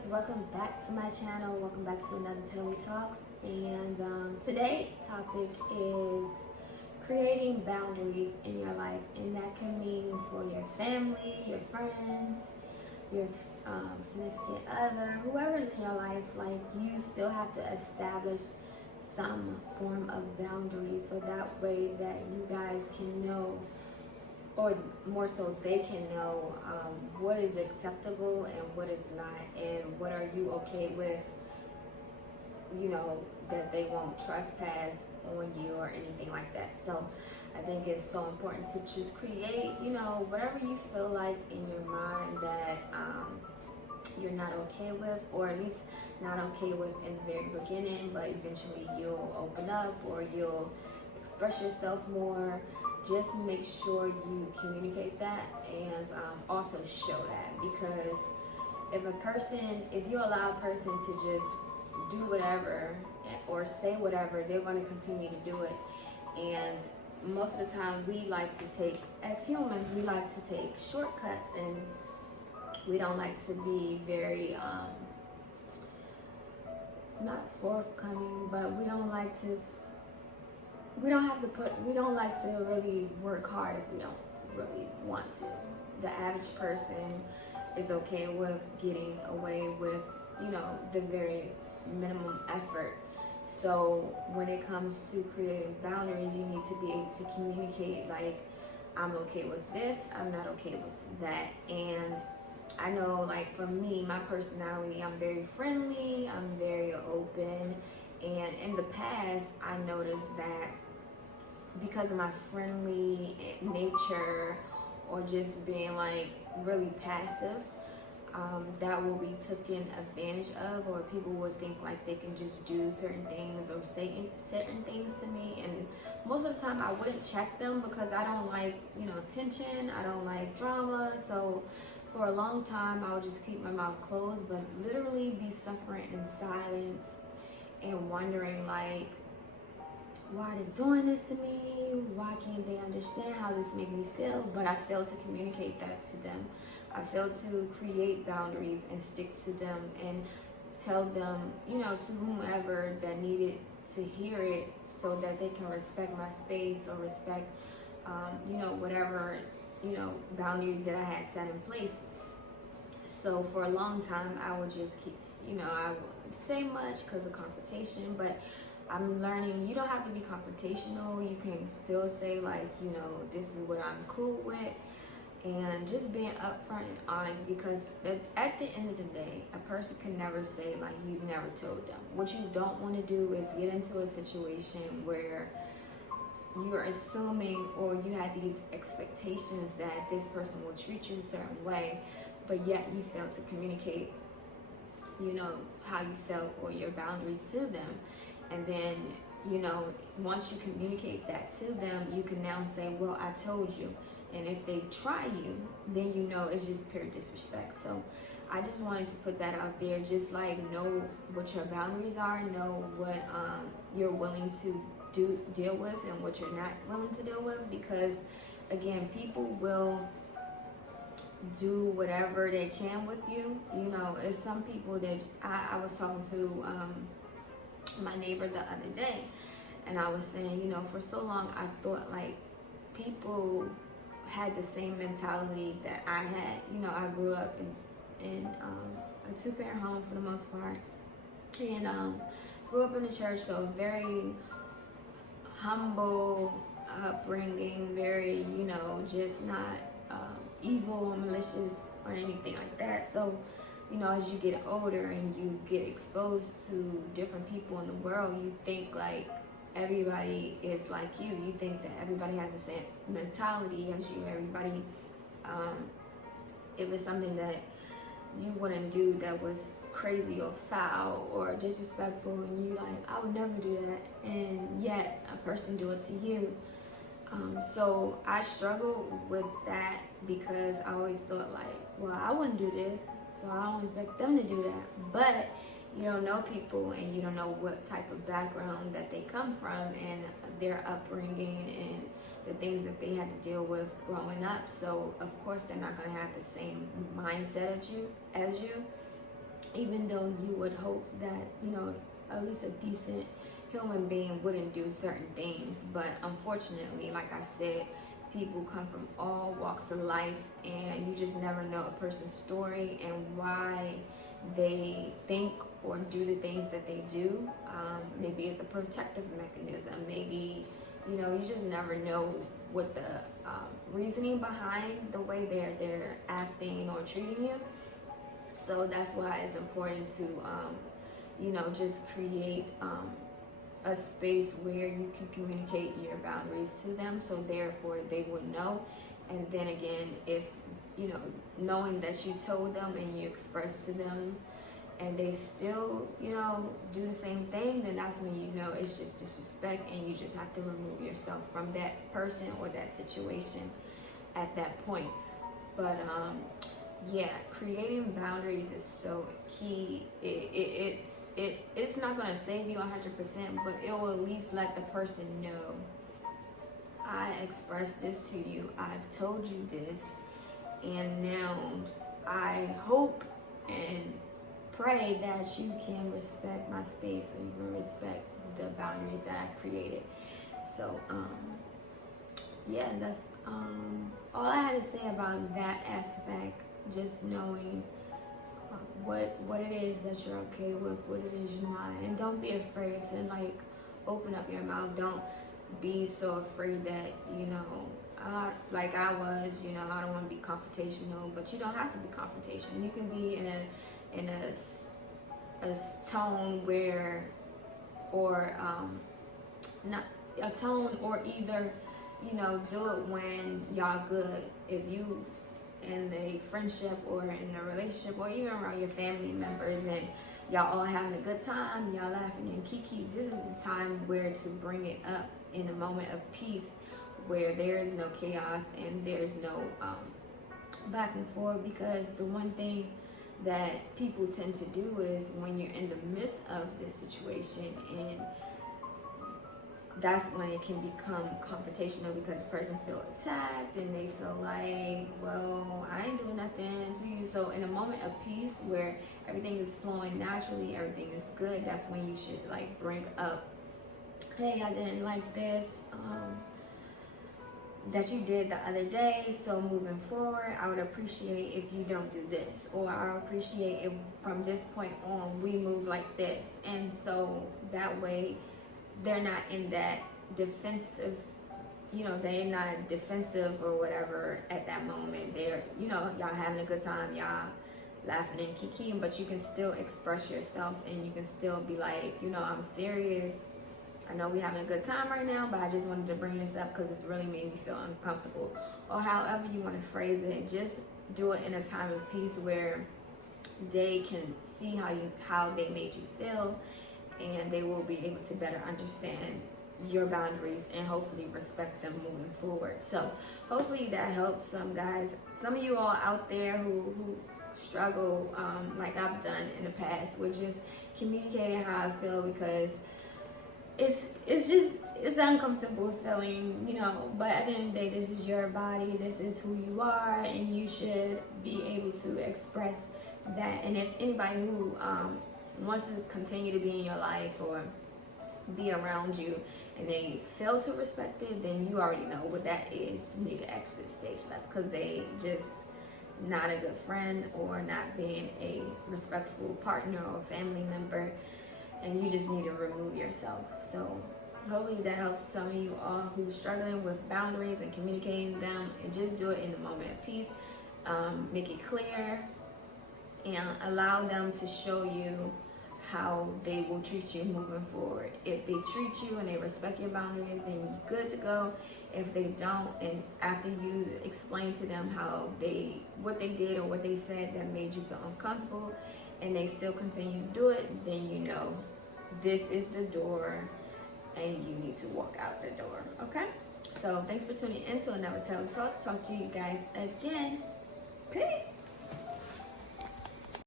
guys, welcome back to my channel. Welcome back to another Tilly Talks. And today's topic is creating boundaries in your life, and that can mean for your family, your friends, your significant other, whoever's in your life. Like, you still have to establish some form of boundaries so that way that you guys can know, or more so they can know, what is acceptable and what is not, and what are you okay with, that they won't trespass on you or anything like that. So I think it's so important to just create, whatever you feel like in your mind that you're not okay with, or at least not okay with in the very beginning, but eventually you'll open up or you'll express yourself more. Just make sure you communicate that, and also show that, because if you allow a person to just do whatever or say whatever, they're going to continue to do it. And most of the time as humans, we like to take shortcuts, and we don't like to be very not forthcoming, but we don't like to really work hard if we don't really want to. The average person is okay with getting away with, the very minimum effort. So when it comes to creating boundaries, you need to be able to communicate, like, I'm okay with this, I'm not okay with that. And I know, like, for me, my personality, I'm very friendly, I'm very open. And in the past, I noticed that because of my friendly nature, or just being like really passive, that will be taken advantage of, or people would think like they can just do certain things or say certain things to me. And most of the time I wouldn't check them, because I don't like, tension, I don't like drama. So for a long time I would just keep my mouth closed, but literally be suffering in silence and wondering, like, why are they doing this to me? Why can't they understand how this made me feel? But I failed to communicate that to them. I failed to create boundaries and stick to them and tell them, to whomever that needed to hear it, so that they can respect my space, or respect, whatever, boundary that I had set in place. So for a long time, I would just keep, I wouldn't say much because of confrontation, but I'm learning you don't have to be confrontational. You can still say, like, this is what I'm cool with, and just being upfront and honest, because at the end of the day, a person can never say, like, you've never told them. What you don't want to do is get into a situation where you're assuming, or you have these expectations that this person will treat you a certain way, but yet you fail to communicate, how you felt or your boundaries to them. And then, once you communicate that to them, you can now say, well, I told you. And if they try you, then it's just pure disrespect. So I just wanted to put that out there. Just, like, know what your boundaries are, know what you're willing to deal with, and what you're not willing to deal with. Because, again, people will do whatever they can with you. It's some people that I was talking to my neighbor the other day, and I was saying, for so long I thought like people had the same mentality that I had. I grew up in a two-parent home for the most part, and grew up in the church, so very humble upbringing, very, just not evil or malicious or anything like that. So as you get older and you get exposed to different people in the world, you think like everybody is like you. You think that everybody has the same mentality as you. Everybody, if it's something that you wouldn't do that was crazy or foul or disrespectful, and you like, I would never do that, and yet a person do it to you. So I struggled with that, because I always thought like, well, I wouldn't do this, so I don't expect them to do that. But you don't know people, and you don't know what type of background that they come from, and their upbringing, and the things that they had to deal with growing up. So of course they're not going to have the same mindset as you. even though you would hope that, you know, at least a decent human being wouldn't do certain things. But unfortunately, like I said, people come from all walks of life, and you just never know a person's story and why they think or do the things that they do. Maybe it's a protective mechanism. Maybe, you know, you just never know what the reasoning behind the way they're acting or treating you. So that's why it's important to, you know, just create a space where you can communicate your boundaries to them, so therefore they would know. And then again, if, you know, knowing that you told them and you expressed to them and they still, you know, do the same thing, then that's when you know it's just disrespect, and you just have to remove yourself from that person or that situation at that point. But yeah, creating boundaries is so key. It's not gonna save you 100%, but it will at least let the person know, I expressed this to you, I've told you this, and now I hope and pray that you can respect my space, or you can respect the boundaries that I created. So yeah, that's all I had to say about that aspect. Just knowing what it is that you're okay with, what it is you're not, and don't be afraid to like open up your mouth. Don't be so afraid that, you know, like I was, you know, I don't want to be confrontational, but you don't have to be confrontational. You can be in a tone where, or not a tone, or either, you know, do it when y'all good. If you in a friendship or in a relationship or even around your family members and y'all all having a good time, y'all laughing and kiki, this is the time where to bring it up in a moment of peace, where there is no chaos and there's no back and forth. Because the one thing that people tend to do is, when you're in the midst of this situation, and that's when it can become confrontational, because the person feels attacked and they feel like, well, I ain't doing nothing to you. So in a moment of peace where everything is flowing naturally, everything is good, that's when you should like bring up, hey, I didn't like this that you did the other day, so moving forward, I would appreciate if you don't do this, or I would appreciate if from this point on we move like this. And so that way they're not in that defensive, you know, they're not defensive or whatever at that moment. They're, you know, y'all having a good time, y'all laughing and kikiing, but you can still express yourself, and you can still be like, you know, I'm serious. I know we're having a good time right now, but I just wanted to bring this up because it's really made me feel uncomfortable. Or however you want to phrase it, just do it in a time of peace where they can see how they made you feel, and they will be able to better understand your boundaries and hopefully respect them moving forward. So hopefully that helps some guys, some of you all out there who struggle like I've done in the past with just communicating how I feel, because it's uncomfortable feeling, you know, but at the end of the day, this is your body, this is who you are, and you should be able to express that. And if anybody who wants to continue to be in your life or be around you and they fail to respect it, then you already know what that is. You need to exit stage left, because they just not a good friend or not being a respectful partner or family member, and you just need to remove yourself. So hopefully that helps some of you all who are struggling with boundaries and communicating them, and just do it in the moment of peace. Make it clear and allow them to show you how they will treat you moving forward. If they treat you and they respect your boundaries, then you're good to go. If they don't, and after you explain to them what they did or what they said that made you feel uncomfortable, and they still continue to do it, then you know this is the door and you need to walk out the door. Okay? So thanks for tuning in to Never Tell Talks. Talk to you guys again. Peace.